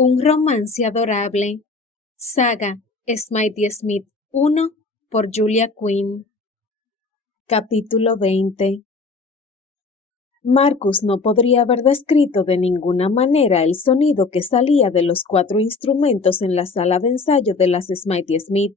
Un romance adorable. Saga Smitey Smith 1 por Julia Quinn. Capítulo 20. Marcus no podría haber descrito de ninguna manera el sonido que salía de los 4 instrumentos en la sala de ensayo de las Smitey Smith.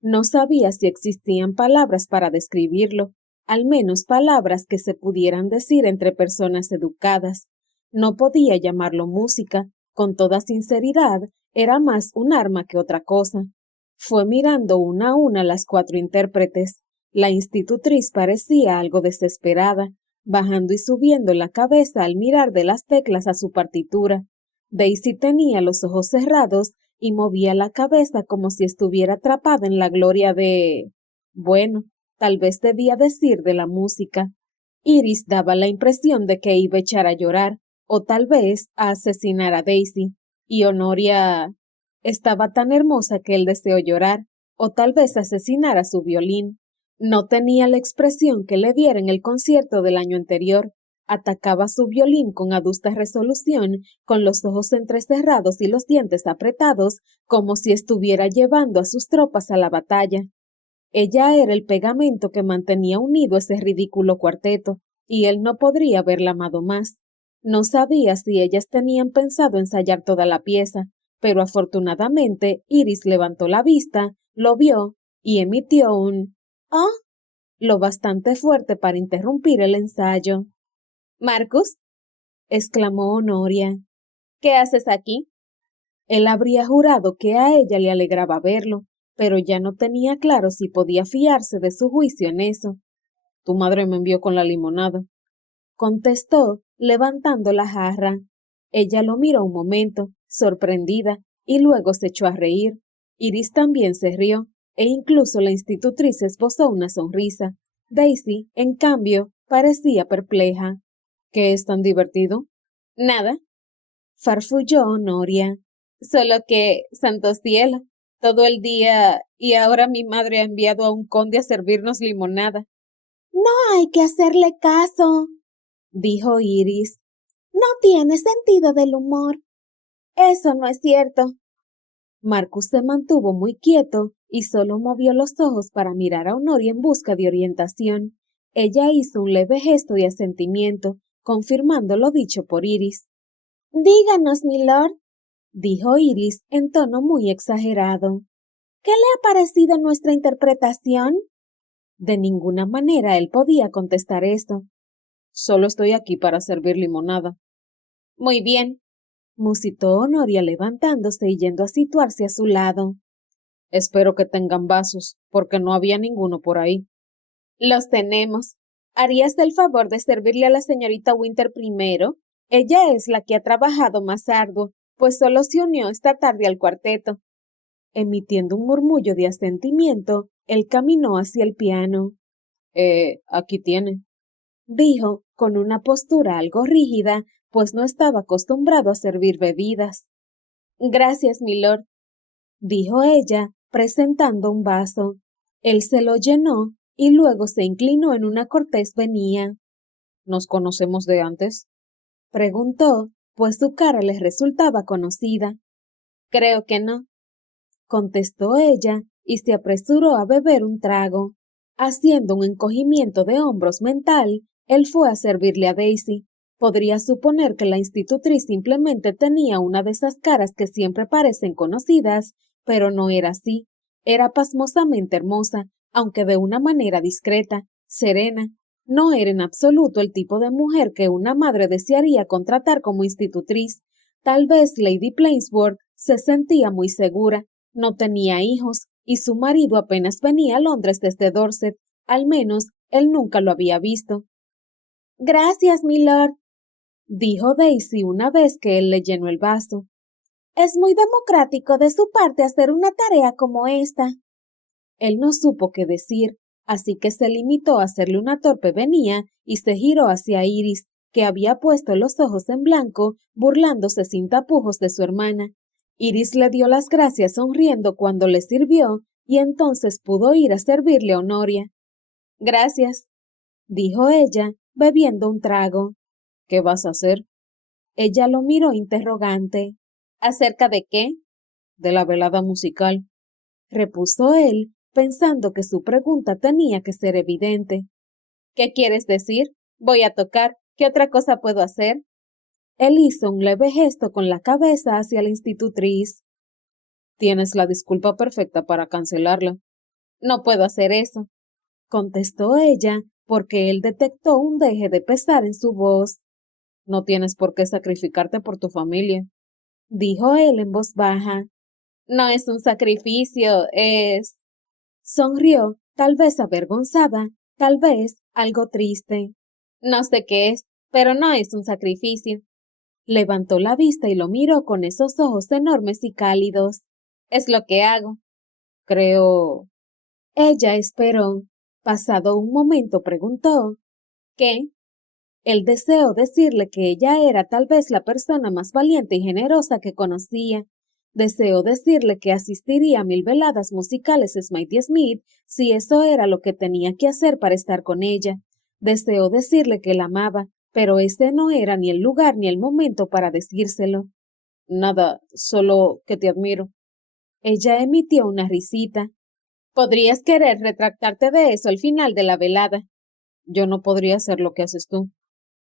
No sabía si existían palabras para describirlo, al menos palabras que se pudieran decir entre personas educadas. No podía llamarlo música. Con toda sinceridad, era más un arma que otra cosa. Fue mirando una a una las 4 intérpretes. La institutriz parecía algo desesperada, bajando y subiendo la cabeza al mirar de las teclas a su partitura. Daisy tenía los ojos cerrados y movía la cabeza como si estuviera atrapada en la gloria de... Bueno, tal vez debía decir de la música. Iris daba la impresión de que iba a echar a llorar, o tal vez a asesinar a Daisy, y Honoria estaba tan hermosa que él deseó llorar, o tal vez asesinar a su violín. No tenía la expresión que le viera en el concierto del año anterior. Atacaba su violín con adusta resolución, con los ojos entrecerrados y los dientes apretados, como si estuviera llevando a sus tropas a la batalla. Ella era el pegamento que mantenía unido ese ridículo cuarteto, y él no podría haberla amado más. No sabía si ellas tenían pensado ensayar toda la pieza, pero afortunadamente Iris levantó la vista, lo vio y emitió un «¿Ah?» lo bastante fuerte para interrumpir el ensayo. «Marcus», exclamó Honoria, «¿qué haces aquí?» Él habría jurado que a ella le alegraba verlo, pero ya no tenía claro si podía fiarse de su juicio en eso. «Tu madre me envió con la limonada», contestó, levantando la jarra. Ella lo miró un momento, sorprendida, y luego se echó a reír. Iris también se rió, e incluso la institutriz esbozó una sonrisa. Daisy, en cambio, parecía perpleja. «¿Qué es tan divertido?» «Nada», farfulló Honoria. «Solo que, santo cielo, todo el día y ahora mi madre ha enviado a un conde a servirnos limonada». «No hay que hacerle caso», dijo Iris. «No tiene sentido del humor». «Eso no es cierto». Marcus se mantuvo muy quieto y solo movió los ojos para mirar a Honoria en busca de orientación. Ella hizo un leve gesto de asentimiento, confirmando lo dicho por Iris. «Díganos, milord», dijo Iris en tono muy exagerado. «¿Qué le ha parecido nuestra interpretación?» De ninguna manera él podía contestar esto. «Solo estoy aquí para servir limonada». «Muy bien», musitó Honoria levantándose y yendo a situarse a su lado. «Espero que tengan vasos, porque no había ninguno por ahí». «Los tenemos. ¿Harías el favor de servirle a la señorita Winter primero? Ella es la que ha trabajado más arduo, pues solo se unió esta tarde al cuarteto». Emitiendo un murmullo de asentimiento, él caminó hacia el piano. Aquí tiene», dijo, con una postura algo rígida, pues no estaba acostumbrado a servir bebidas. «Gracias, milord», dijo ella, presentando un vaso. Él se lo llenó y luego se inclinó en una cortés venia. «¿Nos conocemos de antes?», preguntó, pues su cara le resultaba conocida. «Creo que no», contestó ella y se apresuró a beber un trago. Haciendo un encogimiento de hombros mental, él fue a servirle a Daisy. Podría suponer que la institutriz simplemente tenía una de esas caras que siempre parecen conocidas, pero no era así. Era pasmosamente hermosa, aunque de una manera discreta, serena. No era en absoluto el tipo de mujer que una madre desearía contratar como institutriz. Tal vez Lady Plainsworth se sentía muy segura. No tenía hijos, y su marido apenas venía a Londres desde Dorset. Al menos, él nunca lo había visto. «Gracias, milord», dijo Daisy una vez que él le llenó el vaso. «Es muy democrático de su parte hacer una tarea como esta». Él no supo qué decir, así que se limitó a hacerle una torpe venia y se giró hacia Iris, que había puesto los ojos en blanco, burlándose sin tapujos de su hermana. Iris le dio las gracias sonriendo cuando le sirvió, y entonces pudo ir a servirle a Honoria. «Gracias», dijo ella, bebiendo un trago. «¿Qué vas a hacer?» Ella lo miró interrogante. ¿Acerca de qué? De la velada musical, repuso él, pensando que su pregunta tenía que ser evidente. ¿Qué quieres decir? Voy a tocar. ¿Qué otra cosa puedo hacer? Él hizo un leve gesto con la cabeza hacia la institutriz. Tienes la disculpa perfecta para cancelarla. No puedo hacer eso, contestó ella, porque él detectó un deje de pesar en su voz. No tienes por qué sacrificarte por tu familia, dijo él en voz baja. No es un sacrificio, es... Sonrió, tal vez avergonzada, tal vez algo triste. No sé qué es, pero no es un sacrificio. Levantó la vista y lo miró con esos ojos enormes y cálidos. Es lo que hago. Creo. Ella esperó. Pasado un momento preguntó. ¿Qué? Él deseó decirle que ella era tal vez la persona más valiente y generosa que conocía. Deseó decirle que asistiría a 1000 veladas musicales Smythe Smith si eso era lo que tenía que hacer para estar con ella. Deseó decirle que la amaba, pero ese no era ni el lugar ni el momento para decírselo. Nada, solo que te admiro. Ella emitió una risita. Podrías querer retractarte de eso al final de la velada. Yo no podría hacer lo que haces tú,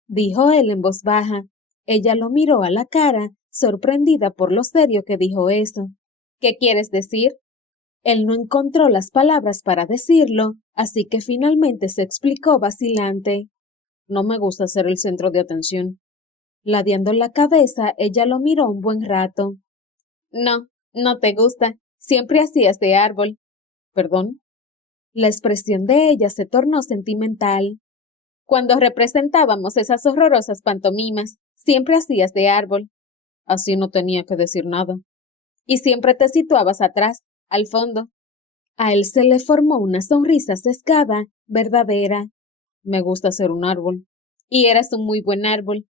dijo él en voz baja. Ella lo miró a la cara, sorprendida por lo serio que dijo eso. ¿Qué quieres decir? Él no encontró las palabras para decirlo, así que finalmente se explicó vacilante. No me gusta ser el centro de atención. Ladeando la cabeza, ella lo miró un buen rato. No, no te gusta. Siempre hacías de árbol. ¿Perdón? La expresión de ella se tornó sentimental. Cuando representábamos esas horrorosas pantomimas, siempre hacías de árbol. Así no tenía que decir nada. Y siempre te situabas atrás, al fondo. A él se le formó una sonrisa sesgada, verdadera. Me gusta ser un árbol. Y eras un muy buen árbol.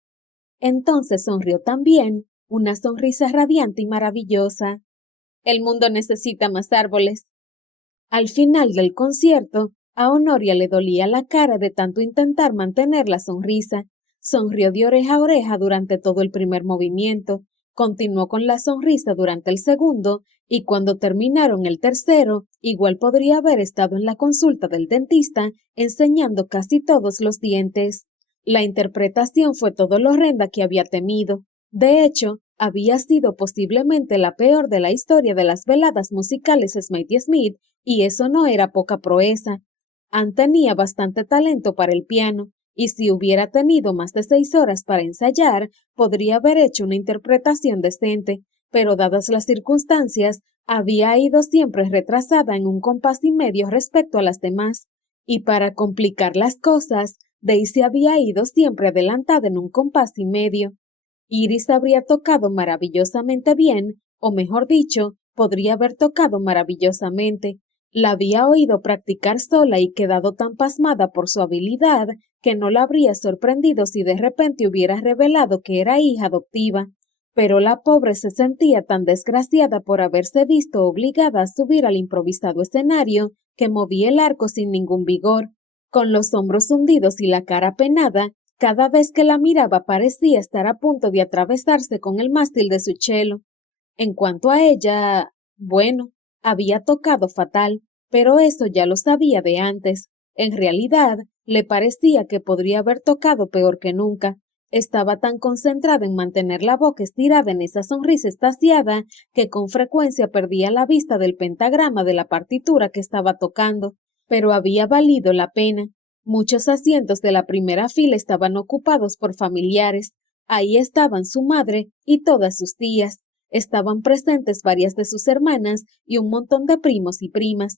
Entonces sonrió también, una sonrisa radiante y maravillosa. El mundo necesita más árboles. Al final del concierto, a Honoria le dolía la cara de tanto intentar mantener la sonrisa. Sonrió de oreja a oreja durante todo el primer movimiento, continuó con la sonrisa durante el segundo, y cuando terminaron el tercero, igual podría haber estado en la consulta del dentista, enseñando casi todos los dientes. La interpretación fue todo lo horrenda que había temido. De hecho, había sido posiblemente la peor de la historia de las veladas musicales Smythe Smith, y eso no era poca proeza. Anne tenía bastante talento para el piano, y si hubiera tenido más de 6 horas para ensayar, podría haber hecho una interpretación decente, pero dadas las circunstancias, había ido siempre retrasada en un compás y medio respecto a las demás, y para complicar las cosas, Daisy había ido siempre adelantada en un compás y medio. Iris habría tocado maravillosamente bien, o mejor dicho, podría haber tocado maravillosamente. La había oído practicar sola y quedado tan pasmada por su habilidad que no la habría sorprendido si de repente hubiera revelado que era hija adoptiva. Pero la pobre se sentía tan desgraciada por haberse visto obligada a subir al improvisado escenario que movía el arco sin ningún vigor, con los hombros hundidos y la cara penada. Cada vez que la miraba parecía estar a punto de atravesarse con el mástil de su chelo. En cuanto a ella, bueno, había tocado fatal, pero eso ya lo sabía de antes. En realidad, le parecía que podría haber tocado peor que nunca. Estaba tan concentrada en mantener la boca estirada en esa sonrisa extasiada que con frecuencia perdía la vista del pentagrama de la partitura que estaba tocando, pero había valido la pena. Muchos asientos de la primera fila estaban ocupados por familiares. Ahí estaban su madre y todas sus tías. Estaban presentes varias de sus hermanas y un montón de primos y primas.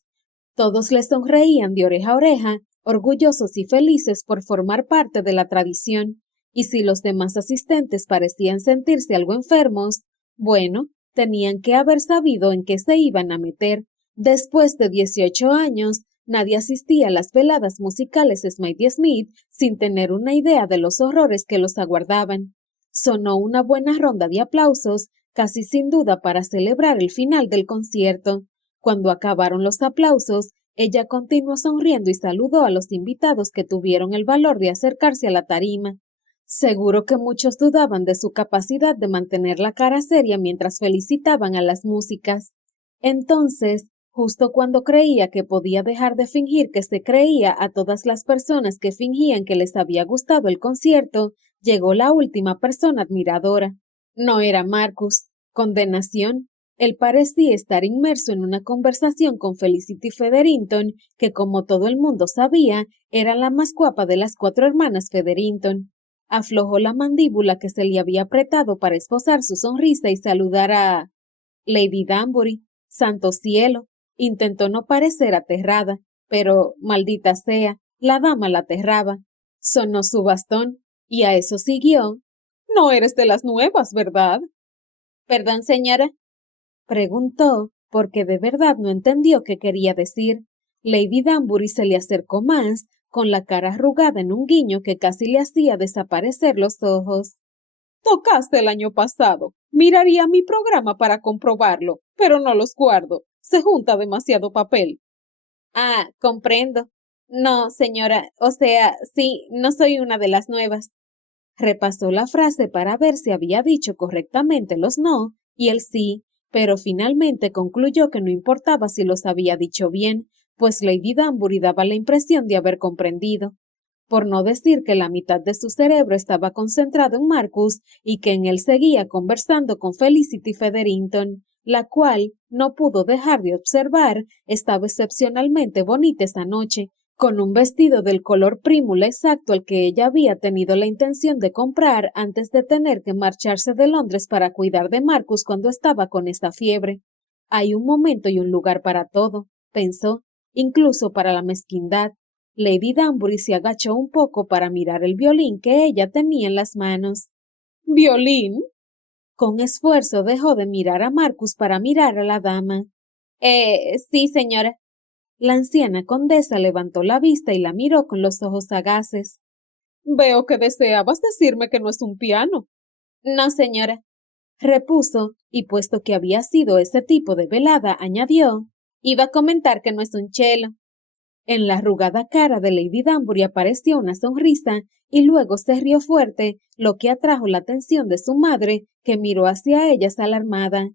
Todos le sonreían de oreja a oreja, orgullosos y felices por formar parte de la tradición. Y si los demás asistentes parecían sentirse algo enfermos, bueno, tenían que haber sabido en qué se iban a meter. Después de 18 años, nadie asistía a las veladas musicales Smythe Smith sin tener una idea de los horrores que los aguardaban. Sonó una buena ronda de aplausos, casi sin duda para celebrar el final del concierto. Cuando acabaron los aplausos, ella continuó sonriendo y saludó a los invitados que tuvieron el valor de acercarse a la tarima. Seguro que muchos dudaban de su capacidad de mantener la cara seria mientras felicitaban a las músicas. Entonces, justo cuando creía que podía dejar de fingir que se creía a todas las personas que fingían que les había gustado el concierto, llegó la última persona admiradora. No era Marcus. Condenación. Él parecía estar inmerso en una conversación con Felicity Featherington, que como todo el mundo sabía, era la más guapa de las cuatro hermanas Featherington. Aflojó la mandíbula que se le había apretado para esbozar su sonrisa y saludar a Lady Danbury. Santo cielo. Intentó no parecer aterrada, pero, maldita sea, la dama la aterraba. Sonó su bastón, y a eso siguió. No eres de las nuevas, ¿verdad? Perdón, señora, preguntó, porque de verdad no entendió qué quería decir. Lady Danbury se le acercó más, con la cara arrugada en un guiño que casi le hacía desaparecer los ojos. Tocaste el año pasado. Miraría mi programa para comprobarlo, pero no los guardo. Se junta demasiado papel. Ah, comprendo. No, señora, o sea, sí, no soy una de las nuevas. Repasó la frase para ver si había dicho correctamente los no y el sí, pero finalmente concluyó que no importaba si los había dicho bien, pues Lady Danbury daba la impresión de haber comprendido, por no decir que la mitad de su cerebro estaba concentrado en Marcus y que en él seguía conversando con Felicity Featherington, la cual, no pudo dejar de observar, estaba excepcionalmente bonita esa noche, con un vestido del color prímula exacto al que ella había tenido la intención de comprar antes de tener que marcharse de Londres para cuidar de Marcus cuando estaba con esta fiebre. Hay un momento y un lugar para todo, pensó, incluso para la mezquindad. Lady Danbury se agachó un poco para mirar el violín que ella tenía en las manos. ¿Violín? Con esfuerzo dejó de mirar a Marcus para mirar a la dama. Sí, señora. La anciana condesa levantó la vista y la miró con los ojos sagaces. Veo que deseabas decirme que no es un piano. No, señora, repuso, y puesto que había sido ese tipo de velada, añadió, iba a comentar que no es un cello. En la arrugada cara de Lady Danbury apareció una sonrisa y luego se rió fuerte, lo que atrajo la atención de su madre, que miró hacia ellas alarmada.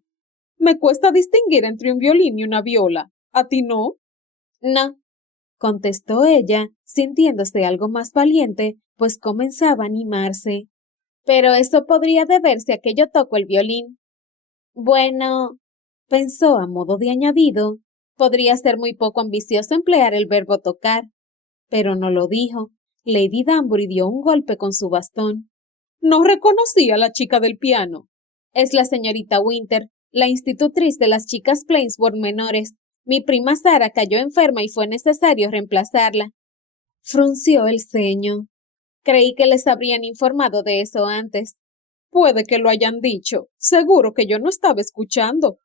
Me cuesta distinguir entre un violín y una viola. ¿A ti no? No, contestó ella, sintiéndose algo más valiente, pues comenzaba a animarse. Pero eso podría deberse a que yo toco el violín. Bueno, pensó a modo de añadido, podría ser muy poco ambicioso emplear el verbo tocar, pero no lo dijo. Lady Danbury dio un golpe con su bastón. No reconocí a la chica del piano. Es la señorita Winter, la institutriz de las chicas Plainsboro menores. Mi prima Sara cayó enferma y fue necesario reemplazarla. Frunció el ceño. Creí que les habrían informado de eso antes. Puede que lo hayan dicho. Seguro que yo no estaba escuchando.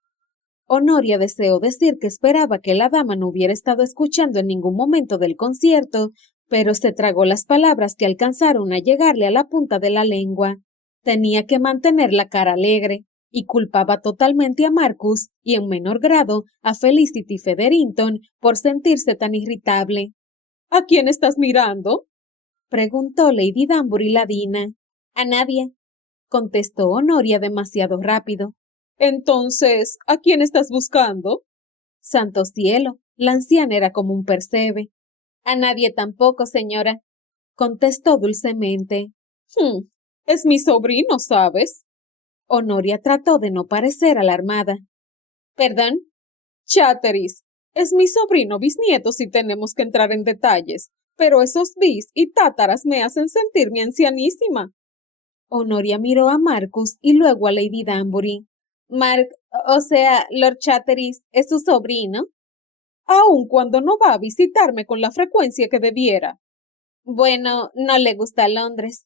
Honoria deseó decir que esperaba que la dama no hubiera estado escuchando en ningún momento del concierto, pero se tragó las palabras que alcanzaron a llegarle a la punta de la lengua. Tenía que mantener la cara alegre, y culpaba totalmente a Marcus y en menor grado a Felicity Featherington por sentirse tan irritable. ¿A quién estás mirando? Preguntó Lady Danbury ladina. A nadie, contestó Honoria demasiado rápido. Entonces, ¿a quién estás buscando? Santo cielo, la anciana era como un percebe. A nadie tampoco, señora, contestó dulcemente. Es mi sobrino, ¿sabes? Honoria trató de no parecer alarmada. ¿Perdón? Chatteris. Es mi sobrino bisnieto si tenemos que entrar en detalles, pero esos bis y tátaras me hacen sentirme ancianísima. Honoria miró a Marcus y luego a Lady Danbury. Mark, o sea, Lord Chatteris, es su sobrino. Aun cuando no va a visitarme con la frecuencia que debiera. Bueno, no le gusta Londres,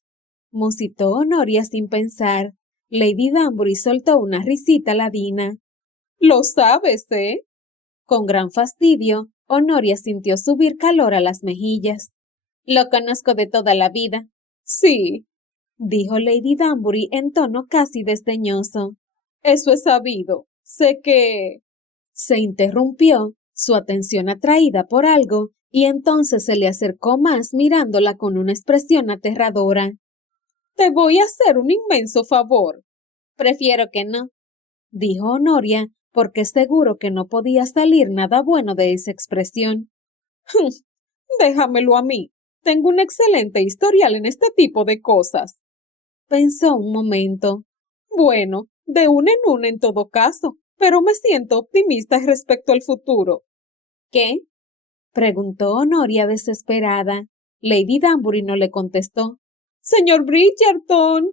musitó Honoria sin pensar. Lady Danbury soltó una risita ladina. Lo sabes, ¿eh? Con gran fastidio, Honoria sintió subir calor a las mejillas. Lo conozco de toda la vida. Sí, dijo Lady Danbury en tono casi desdeñoso. Eso es sabido. Sé que... Se interrumpió, su atención atraída por algo, y entonces se le acercó más mirándola con una expresión aterradora. Te voy a hacer un inmenso favor. Prefiero que no, dijo Honoria, porque seguro que no podía salir nada bueno de esa expresión. Déjamelo a mí. Tengo un excelente historial en este tipo de cosas. Pensó un momento. Bueno, de una en una en todo caso, pero me siento optimista respecto al futuro. ¿Qué? Preguntó Honoria desesperada. Lady Danbury no le contestó. Señor Bridgerton,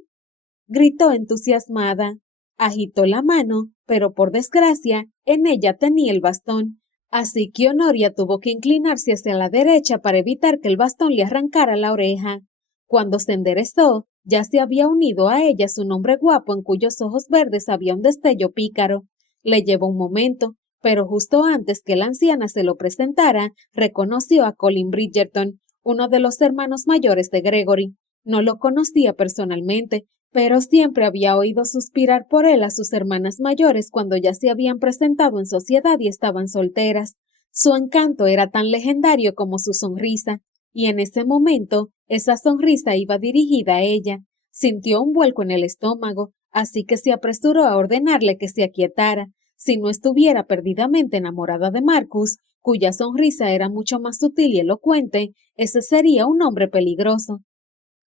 gritó entusiasmada. Agitó la mano, pero por desgracia, en ella tenía el bastón. Así que Honoria tuvo que inclinarse hacia la derecha para evitar que el bastón le arrancara la oreja. Cuando se enderezó, ya se había unido a ella su hombre guapo en cuyos ojos verdes había un destello pícaro. Le llevó un momento, pero justo antes que la anciana se lo presentara, reconoció a Colin Bridgerton, uno de los hermanos mayores de Gregory. No lo conocía personalmente, pero siempre había oído suspirar por él a sus hermanas mayores cuando ya se habían presentado en sociedad y estaban solteras. Su encanto era tan legendario como su sonrisa, y en ese momento esa sonrisa iba dirigida a ella. Sintió un vuelco en el estómago, así que se apresuró a ordenarle que se aquietara. Si no estuviera perdidamente enamorada de Marcus, cuya sonrisa era mucho más sutil y elocuente, ese sería un hombre peligroso.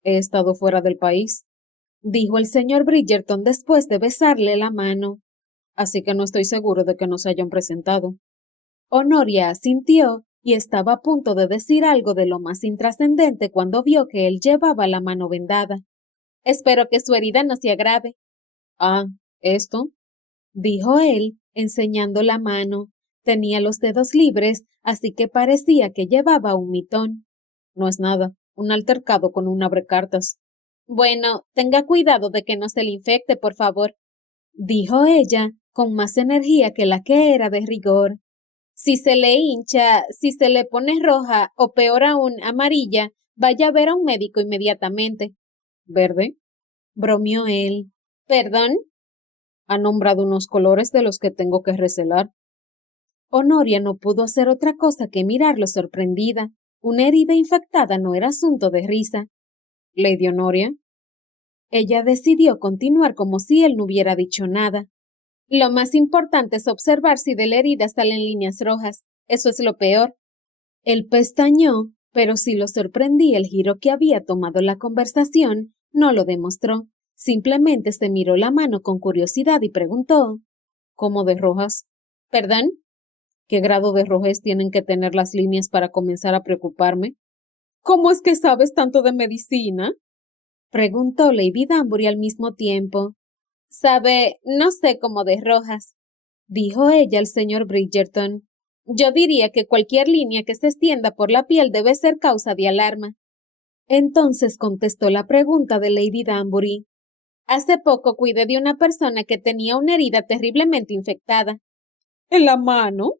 He estado fuera del país, dijo el señor Bridgerton después de besarle la mano. Así que no estoy seguro de que nos hayan presentado. Honoria asintió y estaba a punto de decir algo de lo más intrascendente cuando vio que él llevaba la mano vendada. Espero que su herida no se agrave. Ah, ¿esto? Dijo él, enseñando la mano. Tenía los dedos libres, así que parecía que llevaba un mitón. No es nada, un altercado con un abrecartas. Bueno, tenga cuidado de que no se le infecte, por favor, dijo ella, con más energía que la que era de rigor. Si se le hincha, si se le pone roja o peor aún amarilla, vaya a ver a un médico inmediatamente. ¿Verde? Bromeó él. ¿Perdón? Ha nombrado unos colores de los que tengo que recelar. Honoria no pudo hacer otra cosa que mirarlo sorprendida. Una herida infectada no era asunto de risa. Lady Honoria. Ella decidió continuar como si él no hubiera dicho nada. Lo más importante es observar si de la herida salen líneas rojas. Eso es lo peor. Él pestañeó, pero si lo sorprendía el giro que había tomado la conversación, no lo demostró. Simplemente se miró la mano con curiosidad y preguntó: ¿Cómo de rojas? ¿Perdón? ¿Qué grado de rojez tienen que tener las líneas para comenzar a preocuparme? ¿Cómo es que sabes tanto de medicina? Preguntó Lady Danbury al mismo tiempo. Sabe, no sé cómo de rojas, dijo ella al señor Bridgerton. Yo diría que cualquier línea que se extienda por la piel debe ser causa de alarma. Entonces contestó la pregunta de Lady Danbury. Hace poco cuidé de una persona que tenía una herida terriblemente infectada. ¿En la mano?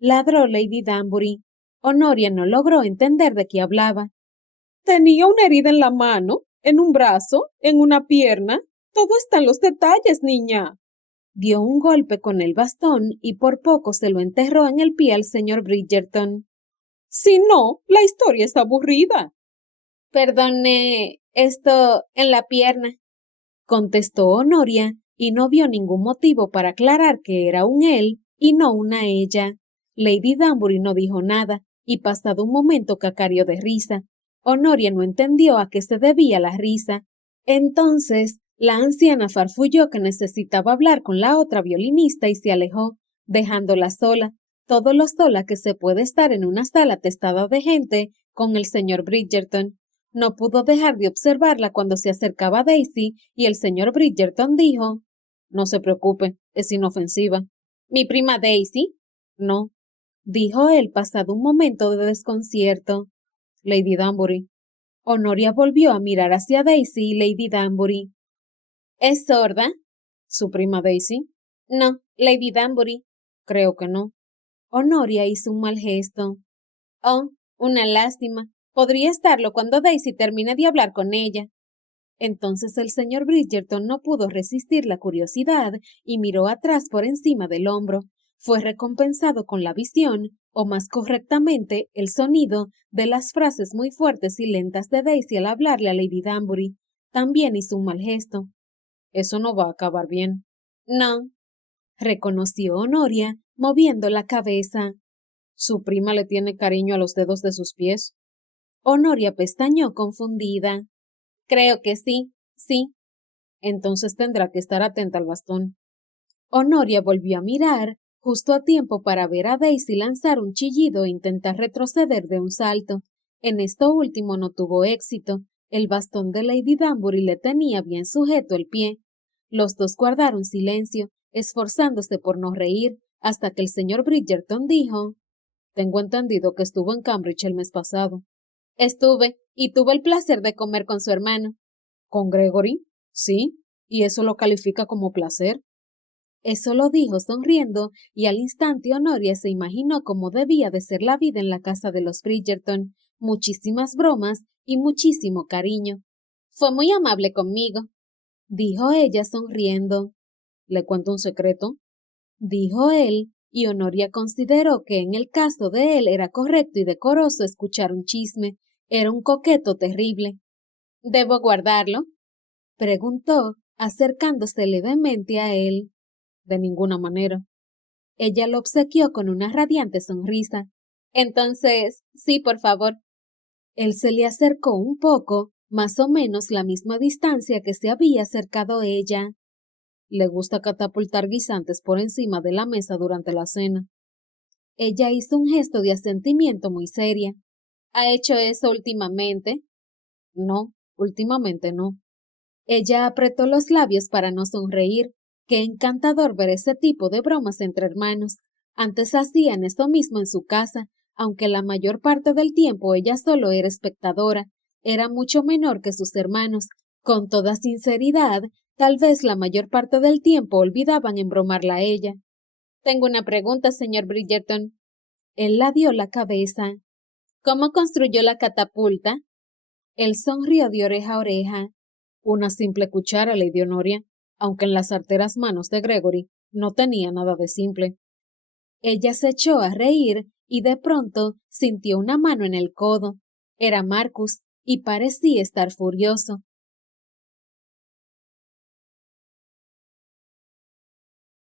Ladró Lady Danbury. Honoria no logró entender de qué hablaba. Tenía una herida en la mano, en un brazo, en una pierna. Todo está en los detalles, niña. Dio un golpe con el bastón y por poco se lo enterró en el pie al señor Bridgerton. Si no, la historia es aburrida. Perdone, esto en la pierna, contestó Honoria, y no vio ningún motivo para aclarar que era un él y no una ella. Lady Danbury no dijo nada, y pasado un momento cacareó de risa. Honoria no entendió a qué se debía la risa. Entonces, la anciana farfulló que necesitaba hablar con la otra violinista y se alejó, dejándola sola, todo lo sola que se puede estar en una sala atestada de gente, con el señor Bridgerton. No pudo dejar de observarla cuando se acercaba a Daisy y el señor Bridgerton dijo: No se preocupe, es inofensiva. ¿Mi prima Daisy? No, dijo él pasado un momento de desconcierto. Lady Danbury. Honoria volvió a mirar hacia Daisy y Lady Danbury. ¿Es sorda? ¿Su prima Daisy? No, Lady Danbury. Creo que no. Honoria hizo un mal gesto. Oh, una lástima. Podría estarlo cuando Daisy termine de hablar con ella. Entonces el señor Bridgerton no pudo resistir la curiosidad y miró atrás por encima del hombro. Fue recompensado con la visión, o más correctamente, el sonido de las frases muy fuertes y lentas de Daisy al hablarle a Lady Danbury. también hizo un mal gesto. Eso no va a acabar bien. No, reconoció Honoria, moviendo la cabeza. Su prima le tiene cariño a los dedos de sus pies. Honoria pestañeó confundida. Creo que sí, sí. Entonces tendrá que estar atenta al bastón. Honoria volvió a mirar, justo a tiempo para ver a Daisy lanzar un chillido e intentar retroceder de un salto. En esto último no tuvo éxito. El bastón de Lady Danbury le tenía bien sujeto el pie. Los dos guardaron silencio, esforzándose por no reír, hasta que el señor Bridgerton dijo: Tengo entendido que estuvo en Cambridge el mes pasado. Estuve, y tuve el placer de comer con su hermano. ¿Con Gregory? Sí. ¿Y eso lo califica como placer? Eso lo dijo sonriendo, y al instante Honoria se imaginó cómo debía de ser la vida en la casa de los Bridgerton, muchísimas bromas y muchísimo cariño. Fue muy amable conmigo, dijo ella sonriendo. ¿Le cuento un secreto? Dijo él, y Honoria consideró que en el caso de él era correcto y decoroso escuchar un chisme. Era un coqueto terrible. ¿Debo guardarlo? Preguntó, acercándose levemente a él. De ninguna manera. Ella lo obsequió con una radiante sonrisa. Entonces, sí, por favor. Él se le acercó un poco, más o menos la misma distancia que se había acercado ella. Le gusta catapultar guisantes por encima de la mesa durante la cena. Ella hizo un gesto de asentimiento muy seria. ¿Ha hecho eso últimamente? No, últimamente no. Ella apretó los labios para no sonreír. Qué encantador ver ese tipo de bromas entre hermanos. Antes hacían esto mismo en su casa, aunque la mayor parte del tiempo ella solo era espectadora. Era mucho menor que sus hermanos. Con toda sinceridad, tal vez la mayor parte del tiempo olvidaban embromarla a ella. Tengo una pregunta, señor Bridgerton. Él la dio la cabeza. ¿Cómo construyó la catapulta? Él sonrió de oreja a oreja. Una simple cuchara, Lady Honoria, aunque en las arteras manos de Gregory no tenía nada de simple. Ella se echó a reír y de pronto sintió una mano en el codo. Era Marcus y parecía estar furioso.